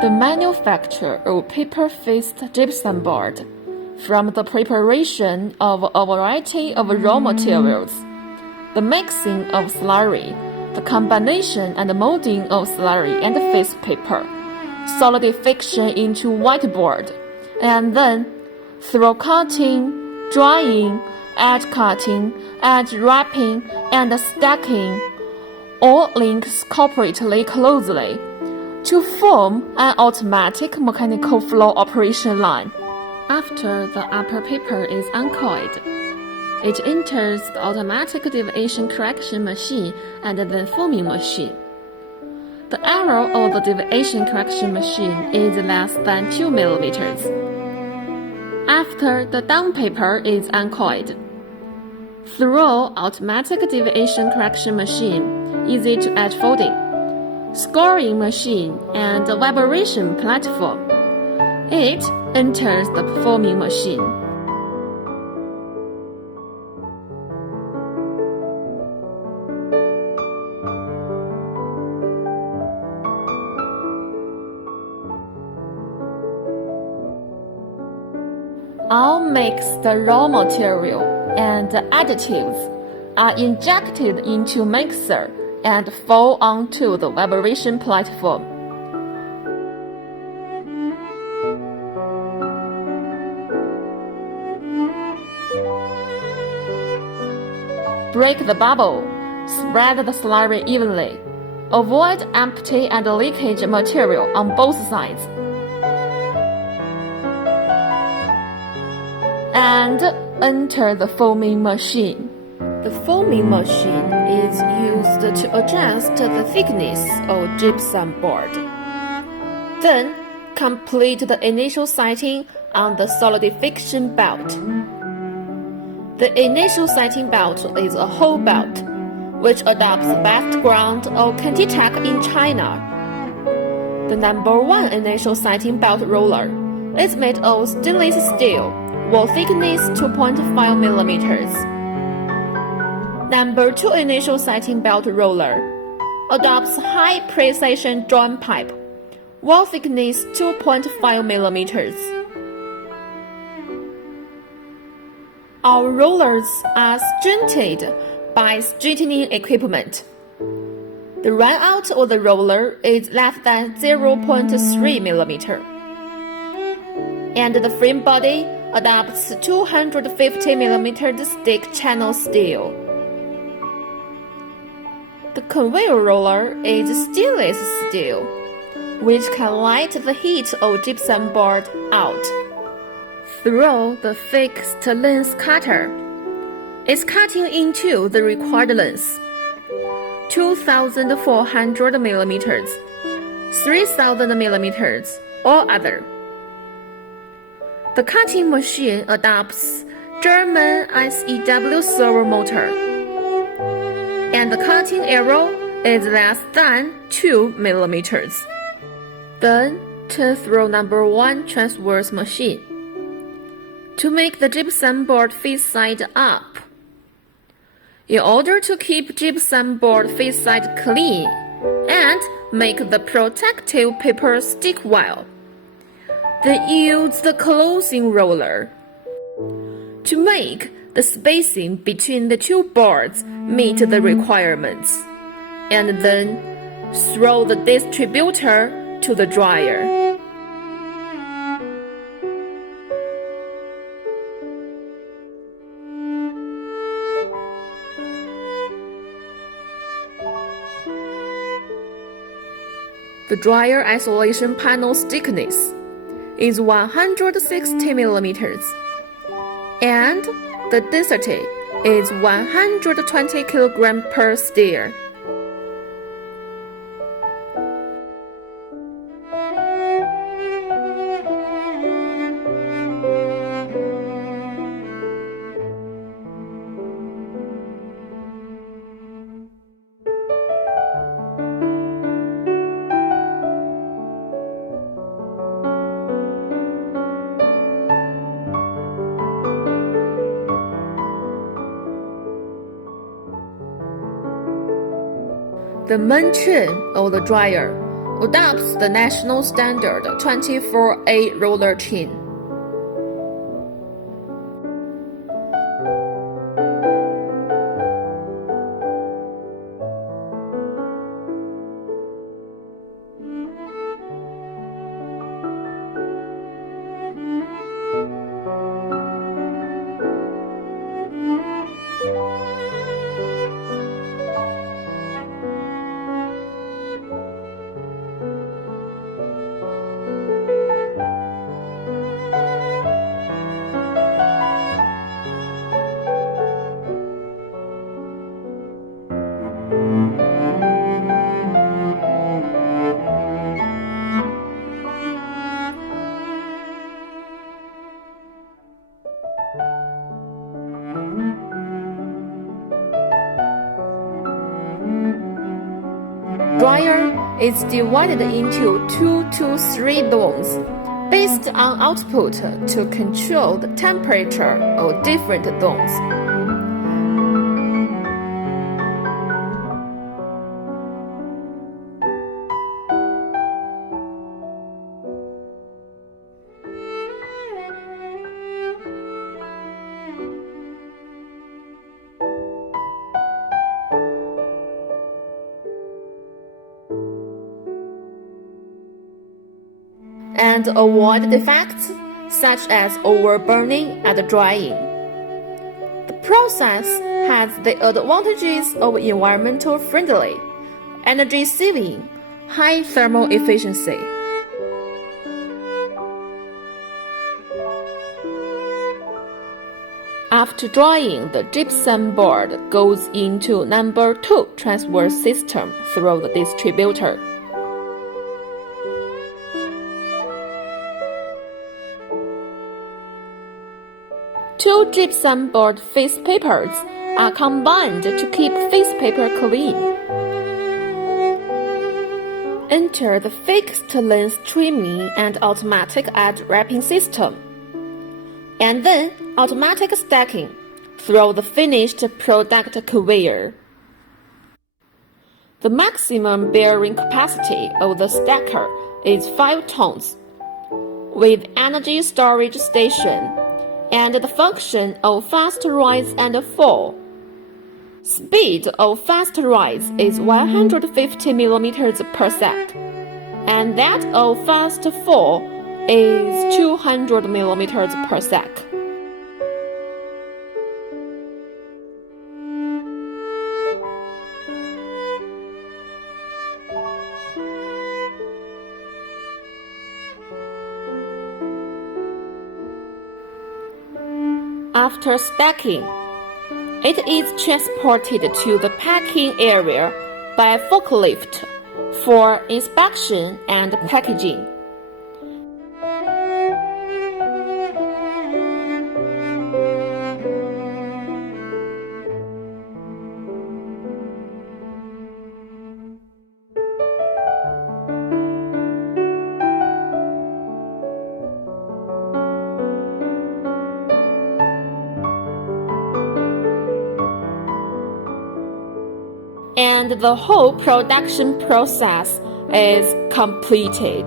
The manufacture of paper-faced gypsum board, from the preparation of a variety of raw materials, the mixing of slurry, the combination and molding of slurry and face paper, solidification into whiteboard, and then through cutting, drying, edge cutting, edge wrapping, and stacking, all links cooperatively closely to form an automatic mechanical flow operation line. After the upper paper is uncoiled, it enters the automatic deviation correction machine and then forming machine. The error of the deviation correction machine is less than 2 millimeters. After the down paper is uncoiled, through automatic deviation correction machine, easy to edge folding, scoring machine, and vibration platform, it enters the forming machine. All mixed raw material and additives are injected into mixer and fall onto the vibration platform. Break the bubble, spread the slurry evenly, avoid empty and leakage material on both sides, and enter the foaming machine. The foaming machine is used to adjust the thickness of gypsum board. Then, complete the initial setting on the solidification belt. The initial setting belt is a whole belt, which adopts background of Candy-Tech in China. The number 1 initial setting belt roller is made of stainless steel, wall thickness 2.5 millimeters. Number 2 initial setting belt roller adopts high precision joint pipe, wall thickness 2.5 millimeters. Our rollers are strengthened by straightening equipment. The runout of the roller is less than 0.3 millimeter, and the frame body adopts 250 millimeter stick channel steel. The conveyor roller is stainless steel, which can light the heat of gypsum board out. Through the fixed length cutter, it's cutting into the required length, 2,400 millimeters, 3,000 millimeters, or other. The cutting machine adopts German SEW servo motor, and the cutting arrow is less than 2 millimeters. Then turn through number 1 transverse machine to make the gypsum board face side up. In order to keep gypsum board face side clean and make the protective paper stick well, then use the closing roller to make the spacing between the 2 boards meet the requirements, and then throw the distributor to the dryer. The dryer isolation panel's thickness is 160 millimeters, and the density is 120 kilograms per stir. The main chain of the dryer adopts the national standard 24A roller chain. Dryer is divided into 2 to 3 zones based on output to control the temperature of different zones. And avoid defects such as overburning and drying. The process has the advantages of environmental friendly, energy saving, high thermal efficiency. After drying, the gypsum board goes into number 2 transfer system through the distributor. Two gypsum board face papers are combined to keep face paper clean. Enter the fixed length trimming and automatic edge wrapping system, and then automatic stacking through the finished product conveyor. The maximum bearing capacity of the stacker is 5 tons, with energy storage station and the function of fast rise and fall. Speed of fast rise is 150 millimeters per sec, and that of fast fall is 200 millimeters per sec. After stacking, it is transported to the packing area by forklift for inspection and packaging. And the whole production process is completed.